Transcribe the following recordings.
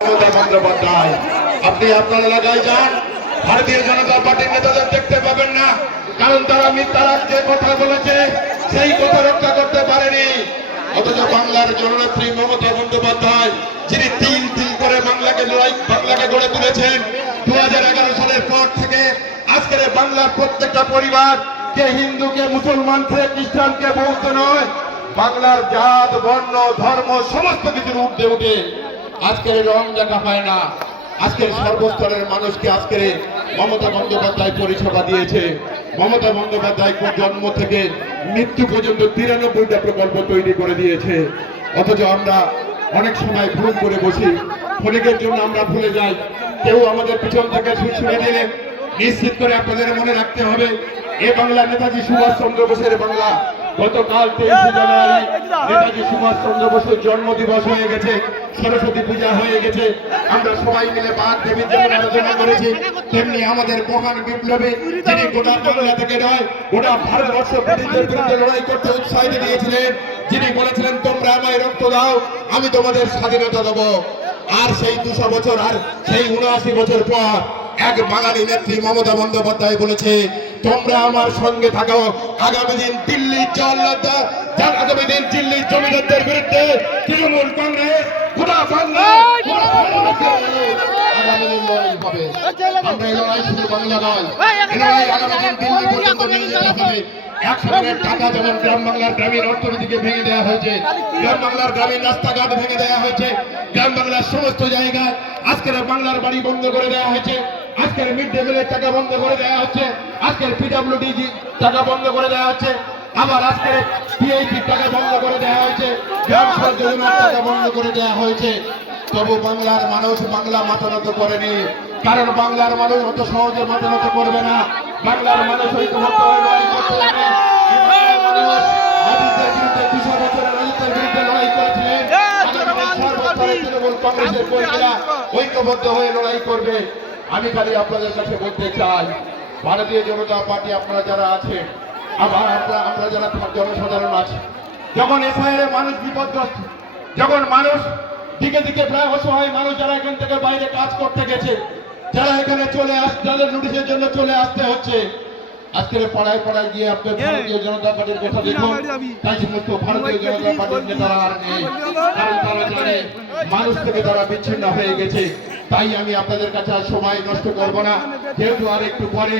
মমতা বন্দ্যোপাধ্যায়, আপনি আপনার এলাকায় যান, ভারতীয় জনতা পার্টির নেতাদের দেখতে পাবেন না, কারণ তারা মিথ্যা রাজ্যে কথা বলেছে, সেই কথা রক্ষা করতে পারেনি। অথচ বাংলার জননেত্রী মমতা বন্দ্যোপাধ্যায়, যিনি তিল তিল করে বাংলাকে গড়ে তুলেছেন, 2011 সালের পর থেকে আজকের বাংলার প্রত্যেকটা পরিবার, কে হিন্দু, কে মুসলমান, কে খ্রিস্টান, কে বৌদ্ধ নয়, বাংলার জাত বর্ণ ধর্ম সমস্ত কিছুর ঊর্ধ্বে উঠে আজকের রং দেখা পায় না। আজকের সর্বস্তরের মানুষকে আজকের মমতা বন্দ্যোপাধ্যায় পরিষেবা দিয়েছে। মমতা বন্দ্যোপাধ্যায় জন্ম থেকে মৃত্যু পর্যন্ত 93টা প্রকল্প তৈরি করে দিয়েছে। অথচ আমরা অনেক সময় ভুল করে বসি, ক্ষণিকের জন্য আমরা ভুলে যাই। কেউ আমাদের পিছন থেকে শুনে দিলে নিশ্চিত করে আপনাদের মনে রাখতে হবে, এ বাংলা নেতাজি সুভাষ চন্দ্র বোসের বাংলা। গতকাল 23 জানুয়ারি নেতাজি সুভাষ চন্দ্র বোসের জন্মদিবস হয়ে গেছে, সরস্বতী পূজা হয়ে গেছে। আমরা সবাই মিলে বাঘ দেবীর জন্য আলোচনা করেছি। তেমনি আমাদের মহান বিপ্লবী, যিনি গোটা বাংলা থেকে নয় গোটা ভারতবর্ষ ব্রিটিশদের বিরুদ্ধে লড়াই করতে উৎসাহিত দিয়েছিলেন, যিনি বলেছিলেন তোমরা আমায় রক্ত দাও, আমি তোমাদের স্বাধীনতা দেবো। আর সেই 200 বছর আর সেই 79 বছর পর এক বাঙালি নেত্রী মমতা বন্দ্যোপাধ্যায় বলেছে তোমরা আমার সঙ্গে থাকো। আগামী দিন দিল্লি আগামী দিন দিল্লির জমিদারদের বিরুদ্ধে তৃণমূল কংগ্রেস গোটা বাংলা আগামী দিন লড়াই হবে। আমরা এই লড়াই শুধু বাংলা নয়, এই লড়াই আগামী দিন দিল্লি পর্যন্ত নিয়ে যেতে হবে। 100 টাকার টাকা যেমন গ্রাম বাংলার গ্রামীণ অর্থনীতিকে ভেঙে দেওয়া হয়েছে, গ্রাম বাংলার গ্রামীণ রাস্তাঘাট ভেঙে দেওয়া হয়েছে, গ্রাম বাংলার সমস্ত জায়গায় আজকের বাংলার বাড়ি বন্ধ করে দেওয়া হয়েছে, আজকের মিড ডে মিলের টাকা বন্ধ করে দেওয়া হচ্ছে, আজকের পিডব্লিউডি টাকা বন্ধ করে দেওয়া হচ্ছে, আবার আজকের পিএইচির টাকা বন্ধ করে দেওয়া হয়েছে, গ্রাম সড়ক যোজনার টাকা বন্ধ করে দেওয়া হয়েছে। তবু বাংলার মানুষ বাংলা মাথা নত করেনি, কারণ বাংলার মানুষ অত সহজে মাথা নত করবে না। বাংলার মানুষ ঐক্যবদ্ধ হয়ে লড়াই করতে হবে। কংগ্রেসের কর্মীরা ঐক্যবদ্ধ হয়ে লড়াই করবে। আমি খালি আপনাদের কাছে বলতে চাই, ভারতীয় জনতা পার্টি আপনারা যারা আছেন, আবার আমরা যারা জনসাধারণ আছি, যখন এসআইআর মানুষ বিপদগ্রস্ত, যখন মানুষ দিকে দিকে প্রায় অসহায় মানুষ যারা এখান থেকে বাইরে কাজ করতে গেছে, যারা এখানে চলে আসছে, যাদের নোটিশের জন্য চলে আসতে হচ্ছে, আজকের পাড়ায় পাড়ায় গিয়ে আপনার ভারতীয় জনতা পার্টির কথা দেখুন, তাই সমস্ত ভারতীয় জনতা পার্টির নেতারা আর নেই, কারণ তারা জানে মানুষ থেকে তারা বিচ্ছিন্ন হয়ে গেছে। তাই আমি আপনাদের কাছে আর সময় নষ্ট করব না, যেহেতু আর একটু পরে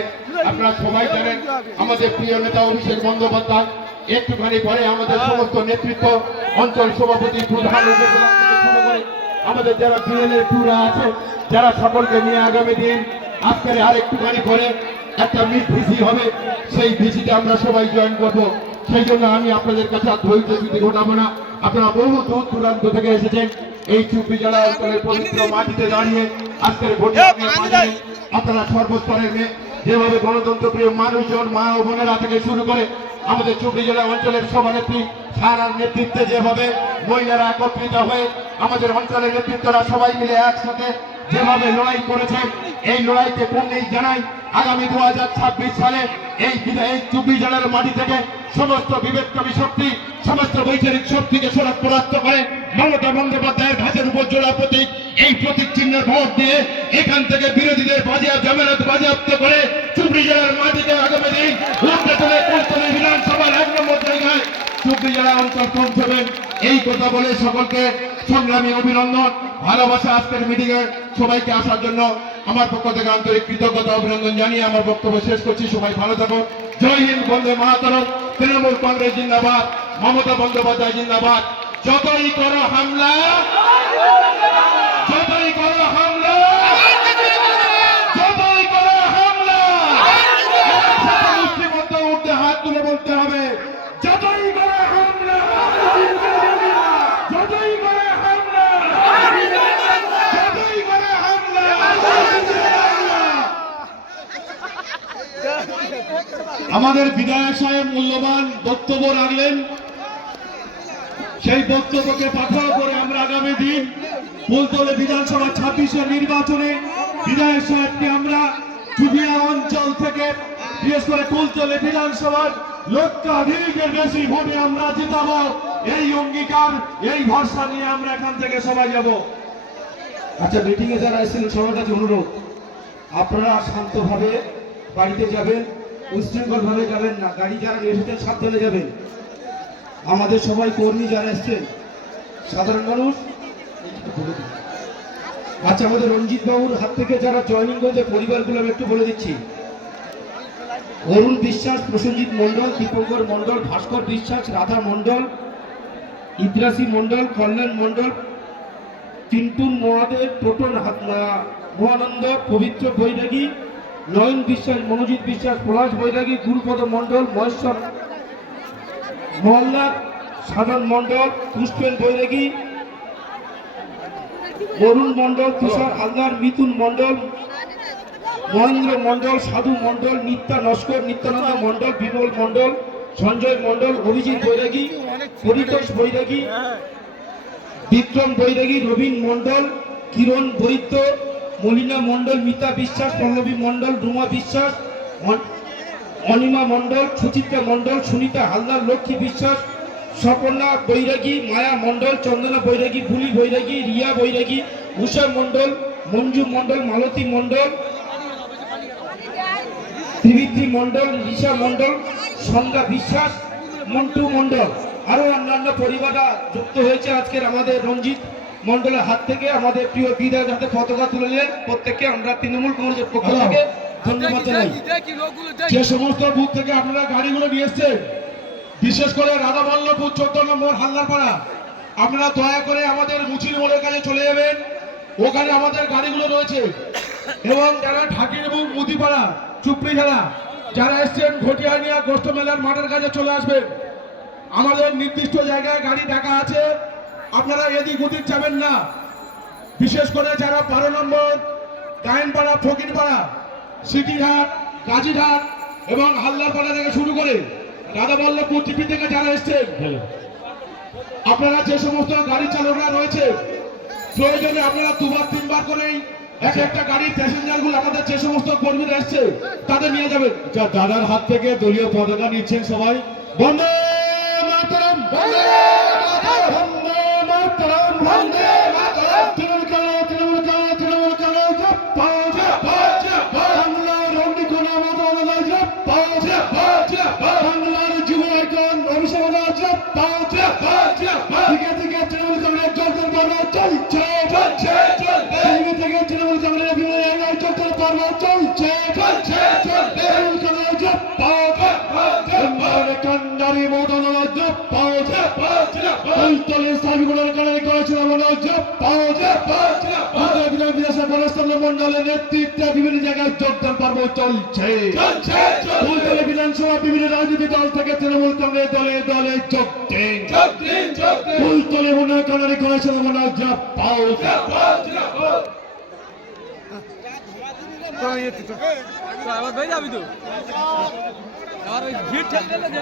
আপনারা সবাই জানেন আমাদের প্রিয় নেতা অভিষেক বন্দ্যোপাধ্যায়, একটুখানি পরে আমাদের সমস্ত নেতৃত্ব, অঞ্চল সভাপতি, প্রধান উপপ্রধান থেকে শুরু করে আমাদের যারা বিএলএ টুরা আছে, যারা সকলকে নিয়ে আগামী দিন আজকের আর একটুখানি পরে একটা ভিসি হবে, সেই ভিসিতে আমরা সবাই জয়েন করব। সেই জন্য আমি আপনাদের কাছে আর ধৈর্য যদি ঘটাবো না। আপনারা বহু দূর দূরান্ত থেকে এসেছেন এই চুপড়ি জেলা অঞ্চলের পবিত্র মাটিতে দাঁড়িয়ে আজকের ভোটে আপনারা সর্বস্তরের যেভাবে গণতন্ত্র প্রিয় মানুষজন, মা ও বোনেরা থেকে শুরু করে আমাদের চুপড়ি জেলা অঞ্চলের সভানেত্রী সারার নেতৃত্বে যেভাবে মহিলারা একত্রিত হয়ে আমাদের অঞ্চলের নেতৃত্বরা সবাই মিলে একসাথে যেভাবে লড়াই করেছে, এই লড়াইতে পূর্ণেই জানাই আগামী 2026 সালে এই চুপড়ি জেলার মাটি থেকে সমস্ত বিবেককামী শক্তি, সমস্ত বৈচারিক শক্তিকে সরাত পরাস্ত করে মমতা বন্দ্যোপাধ্যায়ের ঘাসের উপর জোড়া প্রতীক, এই প্রতীক চিহ্নের ভোট দিয়ে এখান থেকে বিরোধীদের জামানত বাজেয়াপ্ত করে চুপড়ি জেলার মাটিতে আগামী দিন উঠতে চলে কুলতলি বিধানসভার 1 নম্বর জায়গায় চুপড়ি জেলা অঞ্চল পৌঁছবেন। এই কথা বলে সকলকে সংগ্রামী অভিনন্দন, ভালোবাসা। আজকের মিটিং এ সবাইকে আসার জন্য আমার পক্ষ থেকে আন্তরিক কৃতজ্ঞতা অভিনন্দন জানিয়ে আমার বক্তব্য শেষ করছি। সবাই ভালো থাকুন। জয় হিন্দ, বন্দে মাতরম। তৃণমূল কংগ্রেস জিন্দাবাদ, মমতা বন্দ্যোপাধ্যায় জিন্দাবাদ। যতই করো হামলা, যতই করো হামলা, যতই করো হামলা, মুষ্টিবদ্ধ উঠতে হাত তুলে বলতে হবে যতই করো হামলা, যতই করো হামলা, যতই করো হামলা। আমাদের বিধায়ক সাহেব মূল্যবান বক্তব্য রাখলেন, সেই বক্তব্যকে পাথর করে আমরা আগামী দিন কুলতলি বিধানসভা 26 নির্বাচনে বিধায়ক সাহেবকে আমরা চুবিয়া অঞ্চল থেকে বিশেষ করে কুলতলি বিধানসভার লক্ষাধিকের বেশি ভোটে আমরা জিতাবো। এই অঙ্গীকার, এই ভরসা নিয়ে আমরা এখান থেকে সবাই যাব। আচ্ছা, মিটিং এ যারা এসেছিলেন সবার কাছে অনুরোধ, আপনারা শান্তভাবে বাড়িতে যাবেন, উশৃঙ্খল ভাবে যাবেন না। গাড়ি যারা নিয়ে এসেছেন সাবধানে যাবেন। আমাদের সবাই কর্মী যারা এসেছেন, সাধারণ মানুষ। আচ্ছা, আমাদের রঞ্জিত বাবুর হাত থেকে যারা জয়নিং করেছে পরিবারগুলো আমি একটু বলে দিচ্ছি। অরুণ বিশ্বাস, প্রসেনজিৎ মণ্ডল, দীপঙ্কর মণ্ডল, ভাস্কর বিশ্বাস, রাধা মণ্ডল, ইদ্রাসী মণ্ডল, কল্যাণ মণ্ডল, চিন্টুন মহাদেব, টোটন মহানন্দ, পবিত্র বৈরাগী, নয়ন বিশ্বাস, মনোজিৎ বিশ্বাস, পলাশ বৈরাগী, গুরুপদ মণ্ডল, মহেশ্বর মহল্লার, সাধন মণ্ডল, পুষ্পেন বৈরাগী, অরুণ মণ্ডল, তুষার হালদার, মিথুন মণ্ডল, মহেন্দ্র মণ্ডল, সাধু মণ্ডল, নিত্যা নস্কর, নিত্যানন্দ মণ্ডল, বিমল মণ্ডল, সঞ্জয় মণ্ডল, অভিজিৎ বৈরাগী, পরিতোষ বৈরাগী, বিক্রম বৈরাগী, রবীন মণ্ডল, কিরণ বৈদ্য, মলিনা মণ্ডল, মিতা বিশ্বাস, পল্লবী মণ্ডল, রুমা বিশ্বাস, অনিমা মণ্ডল, সুচিত্রা মণ্ডল, সুনিতা হালদার, লক্ষ্মী বিশ্বাস, স্বপর্ণা বৈরাগী, মায়া মণ্ডল, চন্দনা বৈরাগী, ভুলি বৈরাগী, রিয়া বৈরাগী, উষা মণ্ডল, মঞ্জু মণ্ডল, মালতী মণ্ডল, ত্রিবিদ্রি মণ্ডল, ঋষা মণ্ডল, সন্ধ্যা বিশ্বাস, মন্টু মণ্ডল, আরো অন্যান্য পরিবাররা যুক্ত হয়েছে আজকের আমাদের রঞ্জিত মণ্ডলের হাত থেকে। আমাদের প্রিয় বিধায়ক হাতে পতাকা তুলে নিলেন। প্রত্যেককে আমরা তৃণমূল কংগ্রেসের পক্ষ থেকে ধন্যবাদ জানাই। যে সমস্ত বুথ থেকে আপনারা গাড়িগুলো নিয়ে এসছেন, বিশেষ করে রাধাবল্লভপুর 14 নম্বর হালদারপাড়া, আপনারা দয়া করে আমাদের মুচির মোড়ের কাছে চলে যাবেন। ওখানে আমাদের গাড়িগুলো রয়েছে। এবং যারা ঠাকিরবুক মুদিপাড়া, চুপড়িঝাড়া যারা এসছেন, ঘটিয়ানিয়া গোষ্ঠ মেলার মাঠের কাছে চলে আসবেন। আমাদের নির্দিষ্ট জায়গায় গাড়ি ডাকা আছে, আপনারা এদিক ওদিক যাবেন না। বিশেষ করে যারা 12 নম্বর গায়েনপাড়া, ফকিরপাড়া, সিটিঘাট, গাজীঘাট এবং হালদারপাড়া থেকে শুরু করে রাধাবল্লভপুর টিপি থেকে যারা এসছেন, আপনারা যে সমস্ত গাড়ি চালকরা রয়েছে, প্রয়োজনে আপনারা 2বার 3বার করেই এক একটা গাড়ির প্যাসেঞ্জার গুলো আমাদের যে সমস্ত কর্মীরা এসছে তাদের নিয়ে যাবেন। দাদার হাত থেকে দলীয় পতাকা নিচ্ছেন সবাই। বন্দে মাতরম, বন্দে মাতরম, বন্দে মাতরম, বন্দে মাতরম। তৃণমূল কালো, তৃণমূল কালো, তৃণমূল কালো, জপাও জপাও জপাও। বাংলার অগ্নিকণা মাতরম জপাও জপাও জপাও। বাংলার যুব আইকন অভিষেক জপাও জপাও জপাও। দিকে দিকে তৃণমূল কংগ্রেস জোরদার পর্ব চলছে চলছে চলছে। দিকে দিকে তৃণমূল কংগ্রেস বিভিন্ন জোরদার পর্ব চলছে চলছে চলছে। তৃণমূল কংগ্রেস জপাও জপাও জপাও। কান্ডারি মদন জপাও জপাও জপাও। কুলতলে সাবিগুলোর কারণে করেছিল মনে জপাও জপাও জপাও। বিধান বিধানসভা বনস্তম্ভ মণ্ডলের নেতৃত্বে বিভিন্ন জায়গায় যোগদান পর্ব চলছে চলছে চলছে। কুলতলে বিধানসভা বিভিন্ন রাজনৈতিক দল থেকে তৃণমূল কংগ্রেস দলে দলে যোগ দিন যোগ দিন যোগ দিন। কুলতলে মনে কারণে করেছিল মনে জপাও জপাও জপাও। আবার বেরিয়ে যাবি তো, আবার ভিড় ঠেলে